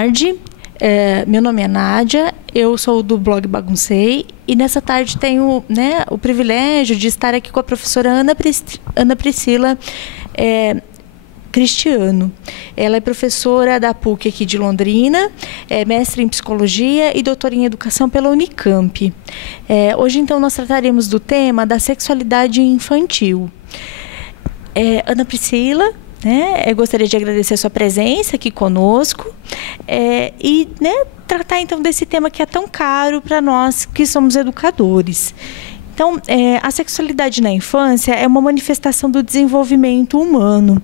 tarde. Meu nome é Nádia, eu sou do blog Baguncei e nessa tarde tenho, né, o privilégio de estar aqui com a professora Ana Priscila Cristiano. Ela é professora da PUC aqui de Londrina, é mestre em psicologia e doutora em educação pela Unicamp. Hoje, então, nós trataremos do tema da sexualidade infantil. Ana Priscila, eu gostaria de agradecer a sua presença aqui conosco e tratar, então, desse tema que é tão caro para nós que somos educadores. Então, a sexualidade na infância é uma manifestação do desenvolvimento humano.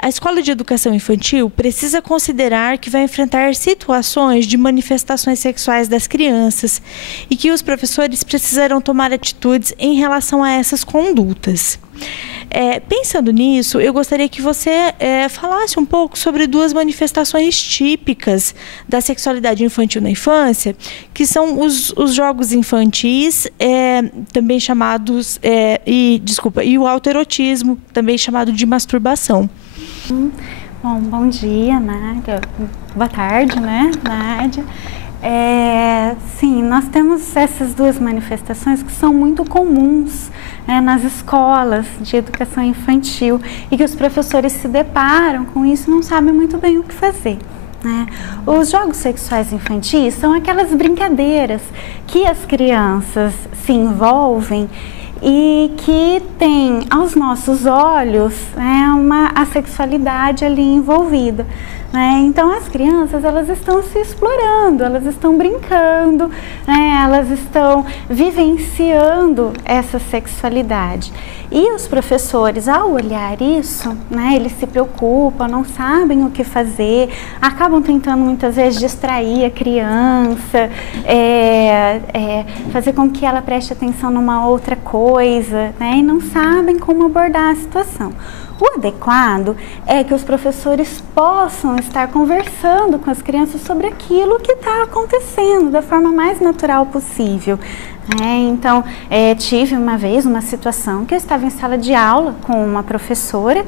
A Escola de Educação Infantil precisa considerar que vai enfrentar situações de manifestações sexuais das crianças e que os professores precisarão tomar atitudes em relação a essas condutas. Pensando nisso, eu gostaria que você falasse um pouco sobre duas manifestações típicas da sexualidade infantil na infância, que são os jogos infantis, também chamados, e o autoerotismo, também chamado de masturbação. Bom dia, Nádia. Boa tarde, Nádia. Sim, nós temos essas duas manifestações que são muito comuns nas escolas de educação infantil e que os professores se deparam com isso e não sabem muito bem o que fazer. Os jogos sexuais infantis são aquelas brincadeiras que as crianças se envolvem e que tem aos nossos olhos a sexualidade ali envolvida. Então as crianças, elas estão se explorando, elas estão brincando, elas estão vivenciando essa sexualidade. E os professores, ao olhar isso, eles se preocupam, não sabem o que fazer, acabam tentando muitas vezes distrair a criança, fazer com que ela preste atenção numa outra coisa, e não sabem como abordar a situação. O adequado é que os professores possam estar conversando com as crianças sobre aquilo que está acontecendo da forma mais natural possível. Então, tive uma vez uma situação que eu estava em sala de aula com uma professora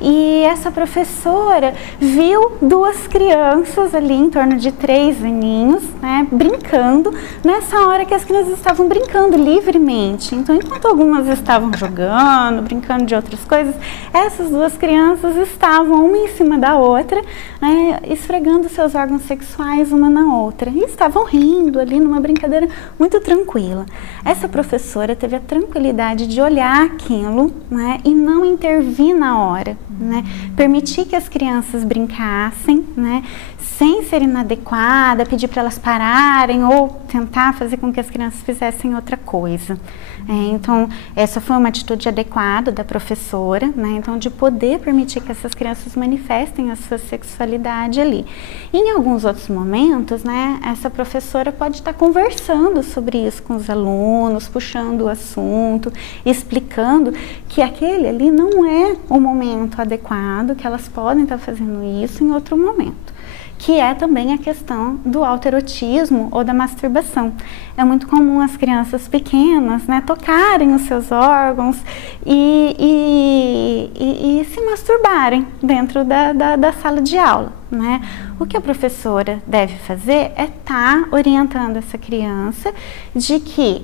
e essa professora viu duas crianças ali em torno de 3 aninhos, brincando, nessa hora que as crianças estavam brincando livremente. Então, enquanto algumas estavam jogando, brincando de outras coisas, essas duas crianças estavam uma em cima da outra, esfregando seus órgãos sexuais uma na outra. E estavam rindo ali numa brincadeira muito tranquila. Essa professora teve a tranquilidade de olhar aquilo e não intervir na hora. Permitir que as crianças brincassem, sem ser inadequada, pedir para elas pararem ou tentar fazer com que as crianças fizessem outra coisa. Então, essa foi uma atitude adequada da professora, então de poder permitir que essas crianças manifestem a sua sexualidade ali. E em alguns outros momentos, essa professora pode estar conversando sobre isso com os alunos, puxando o assunto, explicando que aquele ali não é o momento adequado, que elas podem estar fazendo isso em outro momento. Que é também a questão do autoerotismo ou da masturbação. É muito comum as crianças pequenas tocarem os seus órgãos e se masturbarem dentro da sala de aula. O que a professora deve fazer é estar orientando essa criança de que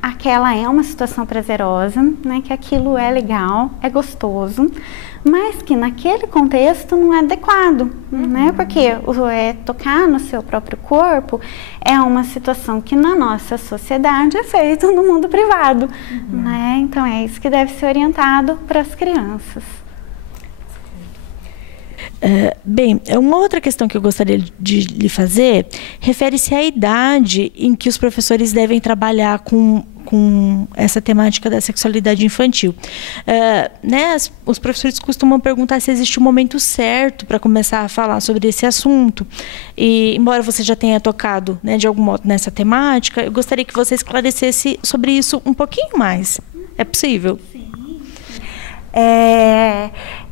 aquela é uma situação prazerosa, que aquilo é legal, é gostoso, mas que naquele contexto não é adequado, porque tocar no seu próprio corpo é uma situação que na nossa sociedade é feito no mundo privado, Então é isso que deve ser orientado para as crianças. Bem, uma outra questão que eu gostaria de lhe fazer refere-se à idade em que os professores devem trabalhar com essa temática da sexualidade infantil. Os professores costumam perguntar se existe um momento certo para começar a falar sobre esse assunto. E, embora você já tenha tocado, de algum modo nessa temática, eu gostaria que você esclarecesse sobre isso um pouquinho mais. É possível? Sim.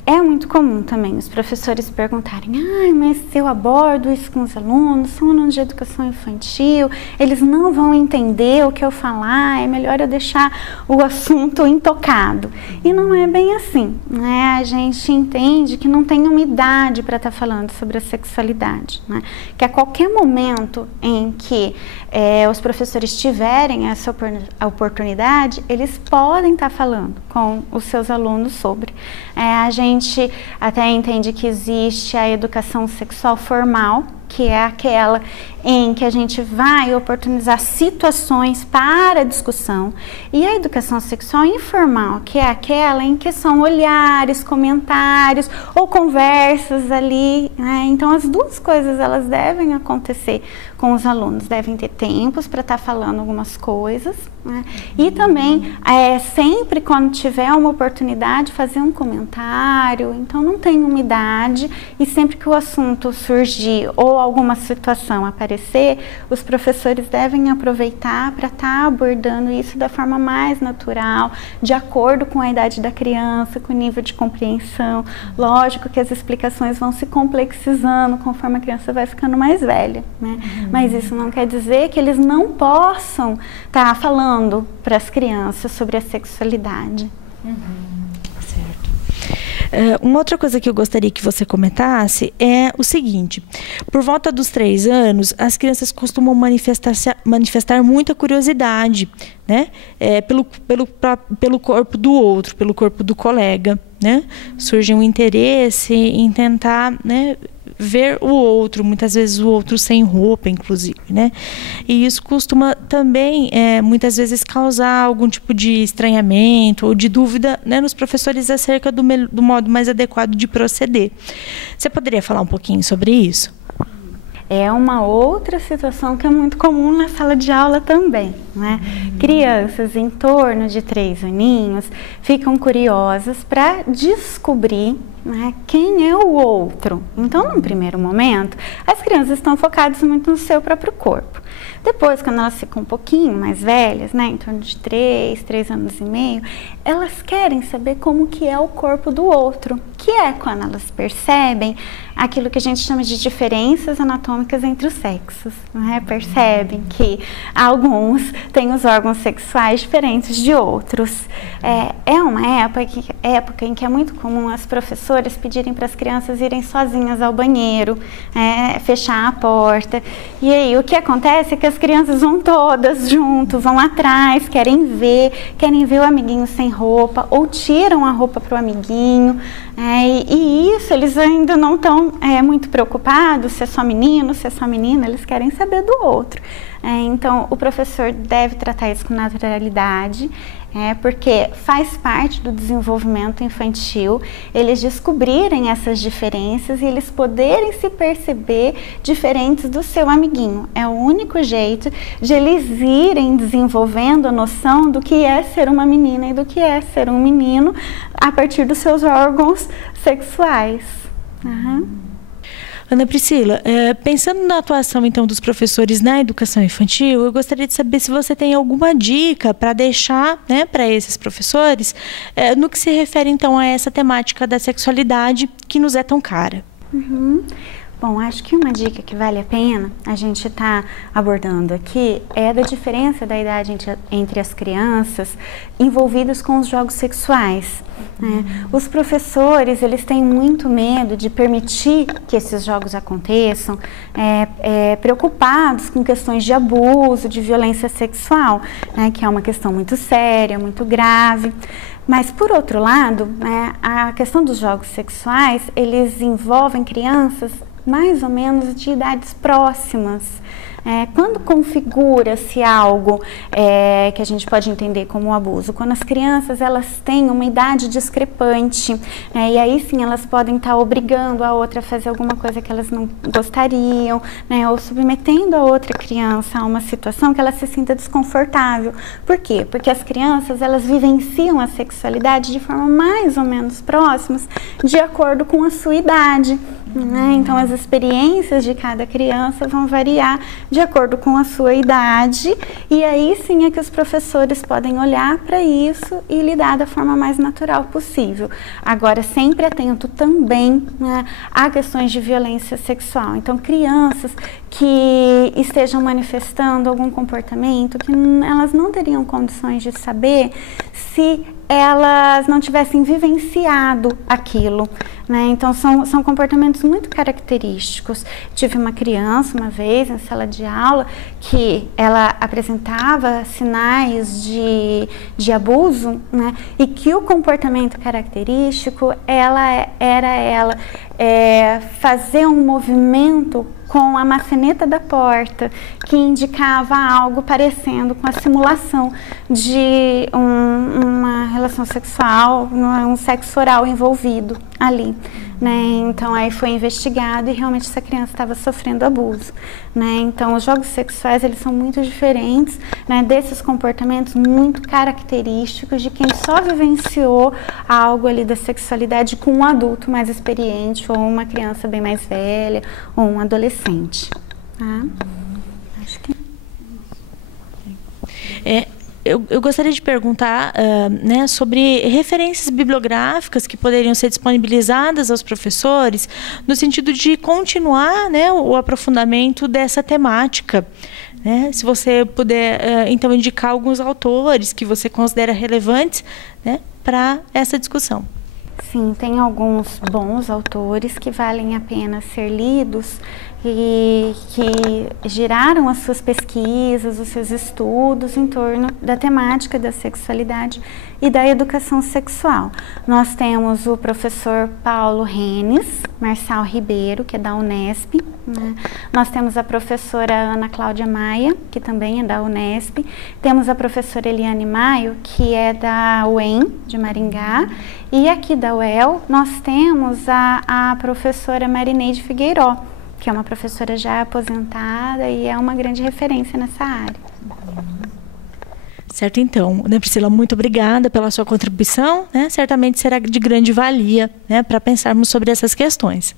É muito comum também os professores perguntarem: ai, mas se eu abordo isso com os alunos, são alunos de educação infantil, eles não vão entender o que eu falar, é melhor eu deixar o assunto intocado. E não é bem assim, né? A gente entende que não tem uma idade para estar falando sobre a sexualidade, né? Que a qualquer momento em que os professores tiverem essa oportunidade, eles podem estar falando com os seus alunos sobre. A gente até entende que existe a educação sexual formal, que é aquela em que a gente vai oportunizar situações para discussão, e a educação sexual informal, que é aquela em que são olhares, comentários ou conversas ali, né? Então as duas coisas elas devem acontecer com os alunos, devem ter tempos para estar falando algumas coisas, né? E também sempre quando tiver uma oportunidade fazer um comentário, então não tem uma idade, e sempre que o assunto surgir ou alguma situação aparecer, os professores devem aproveitar para estar abordando isso da forma mais natural, de acordo com a idade da criança, com o nível de compreensão. Lógico que as explicações vão se complexizando conforme a criança vai ficando mais velha, né? Mas isso não quer dizer que eles não possam estar falando para as crianças sobre a sexualidade. Uma outra coisa que eu gostaria que você comentasse é o seguinte: por volta dos 3 anos, as crianças costumam manifestar muita curiosidade, né? Pelo corpo do outro, pelo corpo do colega, né? Surge um interesse em tentar, né, ver o outro, muitas vezes o outro sem roupa, inclusive, né? E isso costuma também, muitas vezes, causar algum tipo de estranhamento ou de dúvida, né, nos professores acerca do modo mais adequado de proceder. Você poderia falar um pouquinho sobre isso? É uma outra situação que é muito comum na sala de aula também, né? Crianças em torno de 3 aninhos ficam curiosas para descobrir, né, quem é o outro. Então, num primeiro momento, as crianças estão focadas muito no seu próprio corpo. Depois, quando elas ficam um pouquinho mais velhas, né, em torno de 3 anos e meio, elas querem saber como que é o corpo do outro, que é quando elas percebem aquilo que a gente chama de diferenças anatômicas entre os sexos, né? Percebem que alguns têm os órgãos sexuais diferentes de outros. É uma época em que é muito comum as professoras pedirem para as crianças irem sozinhas ao banheiro, fechar a porta. E aí o que acontece é que as crianças vão todas junto, vão atrás, querem ver o amiguinho sem roupa, ou tiram a roupa para o amiguinho. E isso eles ainda não estão muito preocupados se é só menino, se é só menina, eles querem saber do outro. Então o professor deve tratar isso com naturalidade, porque faz parte do desenvolvimento infantil eles descobrirem essas diferenças e eles poderem se perceber diferentes do seu amiguinho. É o único jeito de eles irem desenvolvendo a noção do que é ser uma menina e do que é ser um menino a partir dos seus órgãos sexuais. Ana Priscila, pensando na atuação então dos professores na educação infantil, eu gostaria de saber se você tem alguma dica para deixar, né, para esses professores no que se refere então a essa temática da sexualidade que nos é tão cara. Bom, acho que uma dica que vale a pena a gente estar abordando aqui é da diferença da idade entre as crianças envolvidas com os jogos sexuais. Os professores, eles têm muito medo de permitir que esses jogos aconteçam, preocupados com questões de abuso, de violência sexual, que é uma questão muito séria, muito grave. Mas, por outro lado, a questão dos jogos sexuais, eles envolvem crianças mais ou menos de idades próximas. Quando configura-se algo que a gente pode entender como um abuso? Quando as crianças elas têm uma idade discrepante, e aí sim elas podem estar obrigando a outra a fazer alguma coisa que elas não gostariam, ou submetendo a outra criança a uma situação que ela se sinta desconfortável. Por quê? Porque as crianças elas vivenciam a sexualidade de forma mais ou menos próximas, de acordo com a sua idade. Então as experiências de cada criança vão variar de acordo com a sua idade, e aí sim é que os professores podem olhar para isso e lidar da forma mais natural possível. Agora, sempre atento também, né, a questões de violência sexual. Então, crianças que estejam manifestando algum comportamento que elas não teriam condições de saber se elas não tivessem vivenciado aquilo, né? Então, são comportamentos muito característicos. Tive uma criança, uma vez, em sala de aula, que ela apresentava sinais de abuso, né? E que o comportamento característico, era fazer um movimento com a maçaneta da porta, que indicava algo parecendo com a simulação de uma relação sexual, um sexo oral envolvido ali, né? Então, aí foi investigado e realmente essa criança estava sofrendo abuso, né? Então, os jogos sexuais, eles são muito diferentes, né, desses comportamentos muito característicos de quem só vivenciou algo ali da sexualidade com um adulto mais experiente, ou uma criança bem mais velha, ou um adolescente. Tá? Acho que... Eu gostaria de perguntar né, sobre referências bibliográficas que poderiam ser disponibilizadas aos professores no sentido de continuar, né, o aprofundamento dessa temática. Né? Se você puder, então, indicar alguns autores que você considera relevantes, né, para essa discussão. Sim, tem alguns bons autores que valem a pena ser lidos e que giraram as suas pesquisas, os seus estudos em torno da temática da sexualidade e da educação sexual. Nós temos o professor Paulo Renes, Marçal Ribeiro, que é da Unesp, né? Nós temos a professora Ana Cláudia Maia, que também é da Unesp, temos a professora Eliane Maio, que é da UEM, de Maringá, e aqui da UEL nós temos a professora Marineide Figueiró, que é uma professora já aposentada e é uma grande referência nessa área. Certo, então, né, Priscila, muito obrigada pela sua contribuição, né? Certamente será de grande valia, né, para pensarmos sobre essas questões.